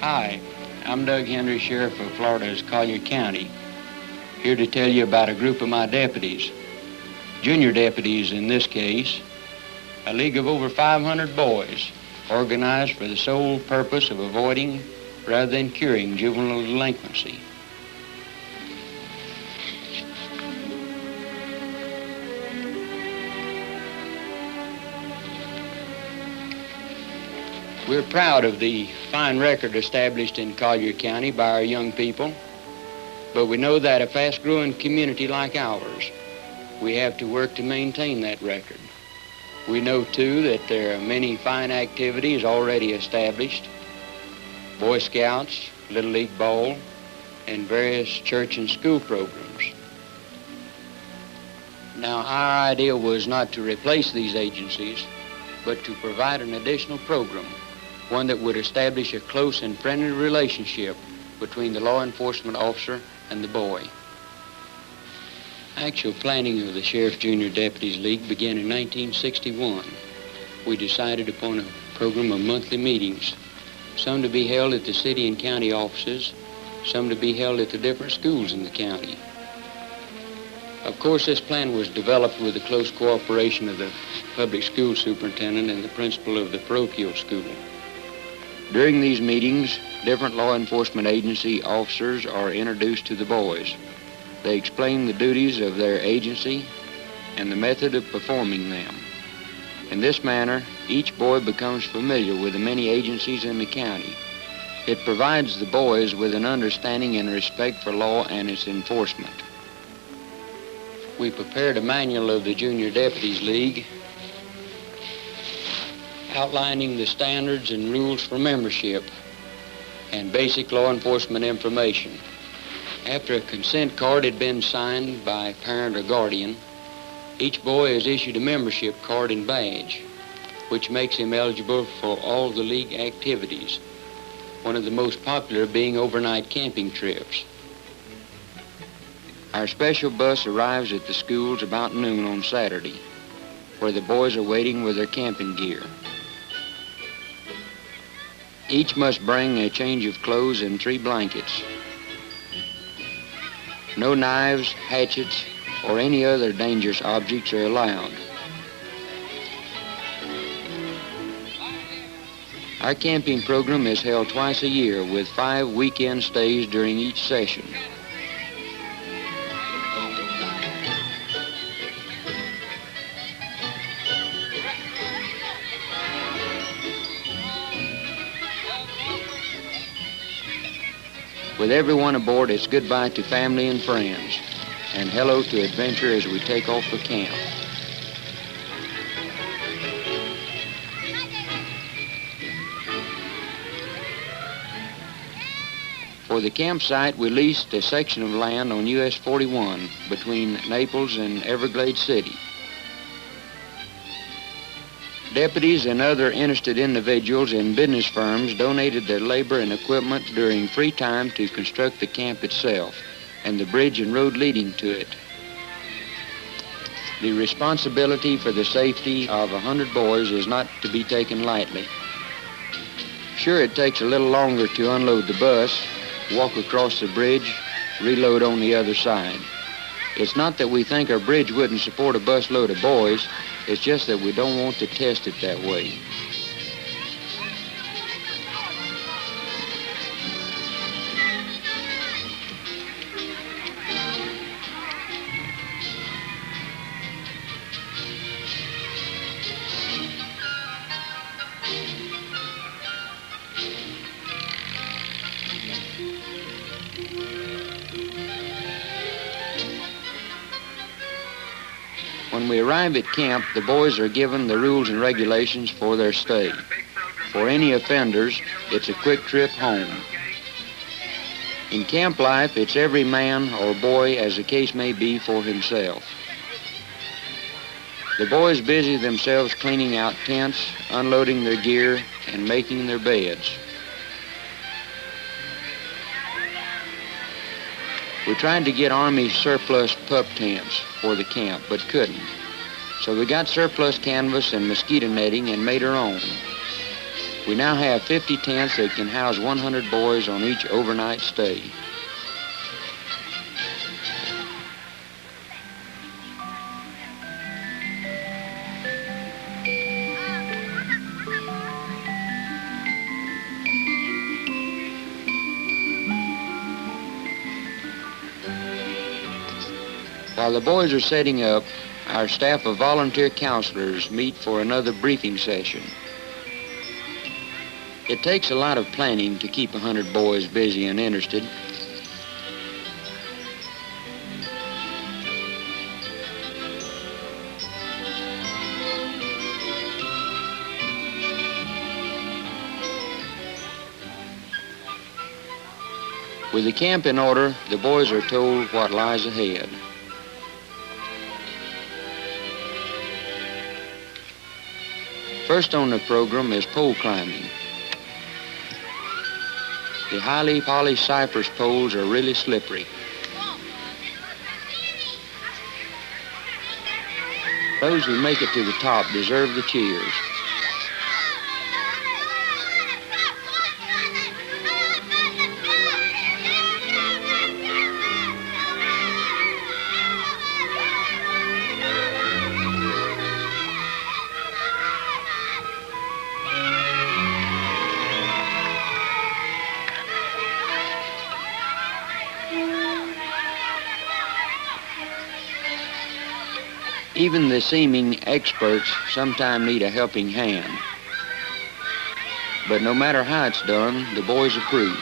Hi, I'm Doug Hendry, Sheriff of Florida's Collier County, here to tell you about a group of my deputies, junior deputies in this case, a league of over 500 boys organized for the sole purpose of avoiding rather than curing juvenile delinquency. We're proud of the fine record established in Collier County by our young people, but we know that a fast-growing community like ours, we have to work to maintain that record. We know, too, that there are many fine activities already established, Boy Scouts, Little League Ball, and various church and school programs. Now, our idea was not to replace these agencies, but to provide an additional program, one that would establish a close and friendly relationship between the law enforcement officer and the boy. Actual planning of the Sheriff's Junior Deputies League began in 1961. We decided upon a program of monthly meetings, some to be held at the city and county offices, some to be held at the different schools in the county. Of course, this plan was developed with the close cooperation of the public school superintendent and the principal of the parochial school. During these meetings, different law enforcement agency officers are introduced to the boys. They explain the duties of their agency and the method of performing them. In this manner, each boy becomes familiar with the many agencies in the county. It provides the boys with an understanding and respect for law and its enforcement. We prepared a manual of the Junior Deputies League outlining the standards and rules for membership and basic law enforcement information. After a consent card had been signed by a parent or guardian, each boy is issued a membership card and badge, which makes him eligible for all the league activities, one of the most popular being overnight camping trips. Our special bus arrives at the schools about noon on Saturday, where the boys are waiting with their camping gear. Each must bring a change of clothes and 3 blankets. No knives, hatchets, or any other dangerous objects are allowed. Our camping program is held twice a year with 5 weekend stays during each session. With everyone aboard, it's goodbye to family and friends, and hello to adventure as we take off for camp. For the campsite, we leased a section of land on US 41 between Naples and Everglades City. Deputies and other interested individuals in business firms donated their labor and equipment during free time to construct the camp itself and the bridge and road leading to it. The responsibility for the safety of 100 boys is not to be taken lightly. Sure, it takes a little longer to unload the bus, walk across the bridge, reload on the other side. It's not that we think our bridge wouldn't support a busload of boys, it's just that we don't want to test it that way. When we arrive at camp, the boys are given the rules and regulations for their stay. For any offenders, it's a quick trip home. In camp life, it's every man or boy, as the case may be, for himself. The boys busy themselves cleaning out tents, unloading their gear, and making their beds. We tried to get Army surplus pup tents for the camp, but couldn't. So we got surplus canvas and mosquito netting and made our own. We now have 50 tents that can house 100 boys on each overnight stay. While the boys are setting up, our staff of volunteer counselors meet for another briefing session. It takes a lot of planning to keep 100 boys busy and interested. With the camp in order, the boys are told what lies ahead. First on the program is pole climbing. The highly polished cypress poles are really slippery. Those who make it to the top deserve the cheers. Even the seeming experts sometimes need a helping hand. But no matter how it's done, the boys approve.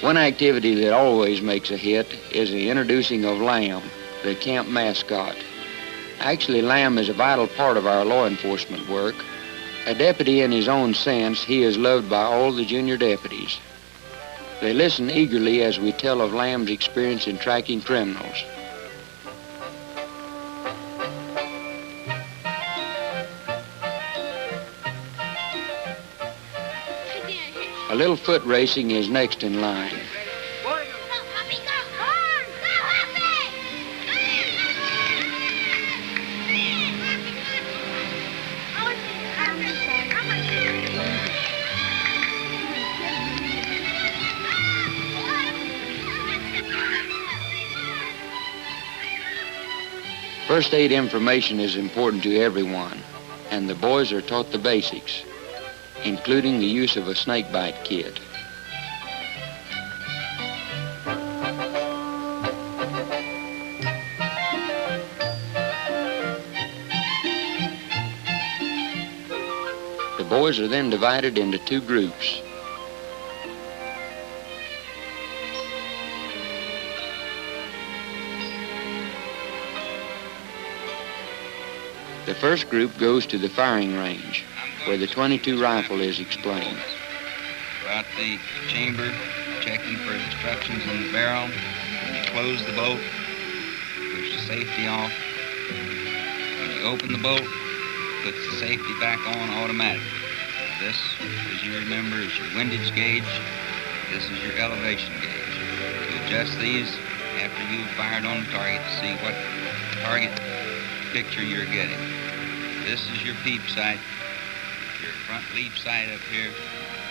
One activity that always makes a hit is the introducing of Lamb, the camp mascot. Actually, Lamb is a vital part of our law enforcement work. A deputy in his own sense, he is loved by all the junior deputies. They listen eagerly as we tell of Lamb's experience in tracking criminals. A little foot racing is next in line. First aid information is important to everyone, and the boys are taught the basics, including the use of a snake bite kit. The boys are then divided into two groups. The first group goes to the firing range, where the .22 rifle is explained. Throughout the chamber, checking for obstructions in the barrel. When you close the bolt, push the safety off. When you open the bolt, puts the safety back on automatically. This, as you remember, is your windage gauge. This is your elevation gauge. To adjust these after you've fired on the target to see what target picture you're getting. This is your peep sight, your front leap sight up here.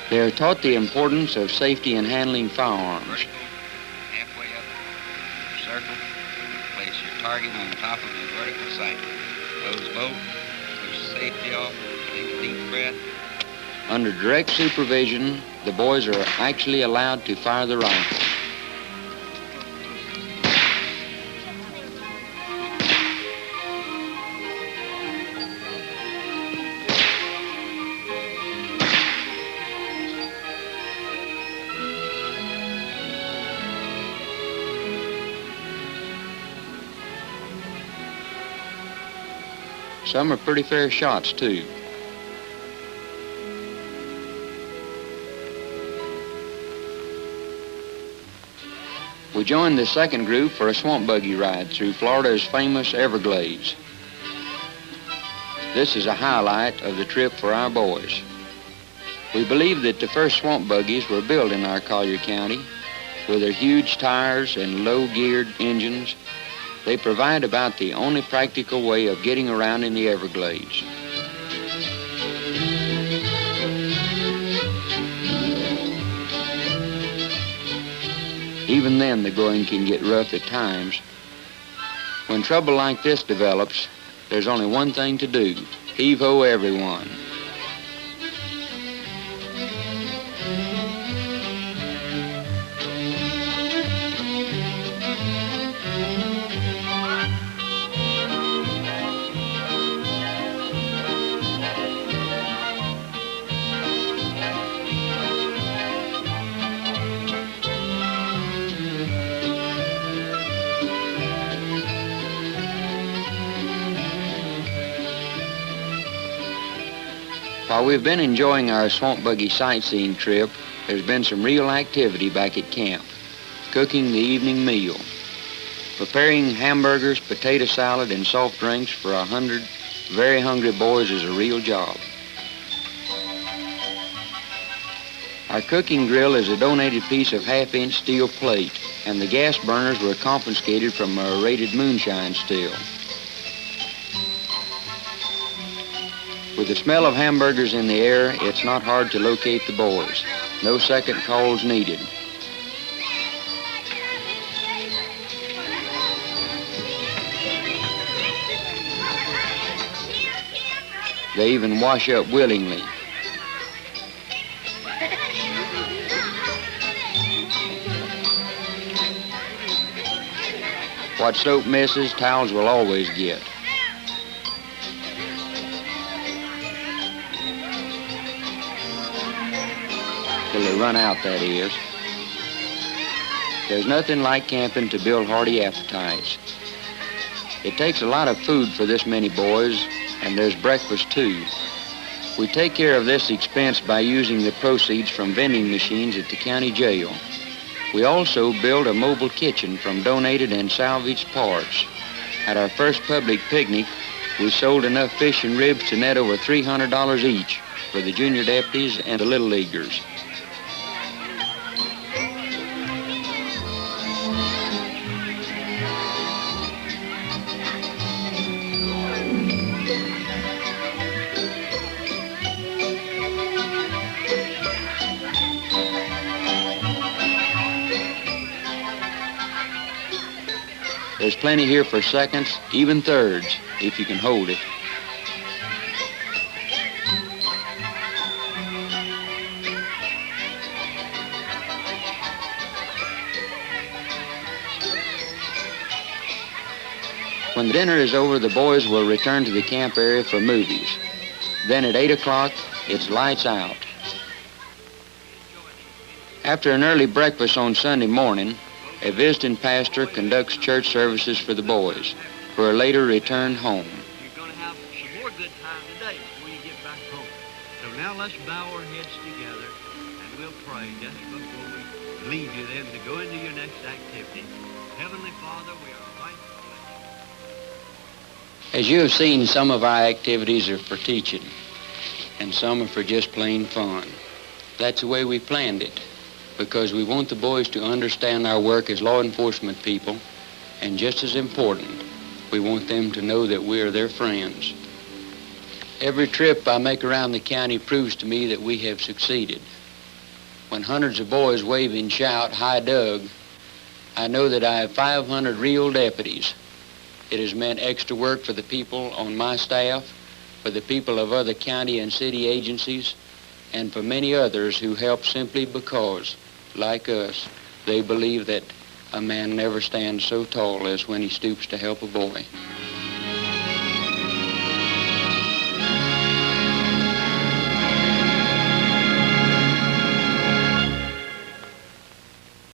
They are taught the importance of safety in handling firearms. Vertical, halfway up your circle, place your target on the top of your vertical sight. Close bolt, push the safety off, take a deep breath. Under direct supervision, the boys are actually allowed to fire the rifle. Some are pretty fair shots, too. We joined the second group for a swamp buggy ride through Florida's famous Everglades. This is a highlight of the trip for our boys. We believe that the first swamp buggies were built in our Collier County. With their huge tires and low-geared engines, they provide about the only practical way of getting around in the Everglades. Even then, the going can get rough at times. When trouble like this develops, there's only one thing to do: heave-ho, everyone. While we've been enjoying our swamp buggy sightseeing trip, there's been some real activity back at camp. Cooking the evening meal. Preparing hamburgers, potato salad, and soft drinks for 100 very hungry boys is a real job. Our cooking grill is a donated piece of half-inch steel plate, and the gas burners were confiscated from a raided moonshine still. With the smell of hamburgers in the air, it's not hard to locate the boys. No second calls needed. They even wash up willingly. What soap misses, towels will always get. Till they run out, that is. There's nothing like camping to build hearty appetites. It takes a lot of food for this many boys, and there's breakfast too. We take care of this expense by using the proceeds from vending machines at the county jail. We also build a mobile kitchen from donated and salvaged parts. At our first public picnic, we sold enough fish and ribs to net over $300 each for the junior deputies and the little leaguers. There's plenty here for seconds, even thirds, if you can hold it. When dinner is over, the boys will return to the camp area for movies. Then at 8 o'clock, it's lights out. After an early breakfast on Sunday morning, a visiting pastor conducts church services for the boys, who are later returned home. You're going to have some more good time today before you get back home. So now let's bow our heads together and we'll pray just before we leave you then to go into your next activity. Heavenly Father, we are thankful that As you have seen, some of our activities are for teaching, and some are for just plain fun. That's the way we planned it, because we want the boys to understand our work as law enforcement people, and just as important, we want them to know that we are their friends. Every trip I make around the county proves to me that we have succeeded. When hundreds of boys wave and shout, "Hi, Doug," I know that I have 500 real deputies. It has meant extra work for the people on my staff, for the people of other county and city agencies, and for many others who help simply because, like us, they believe that a man never stands so tall as when he stoops to help a boy.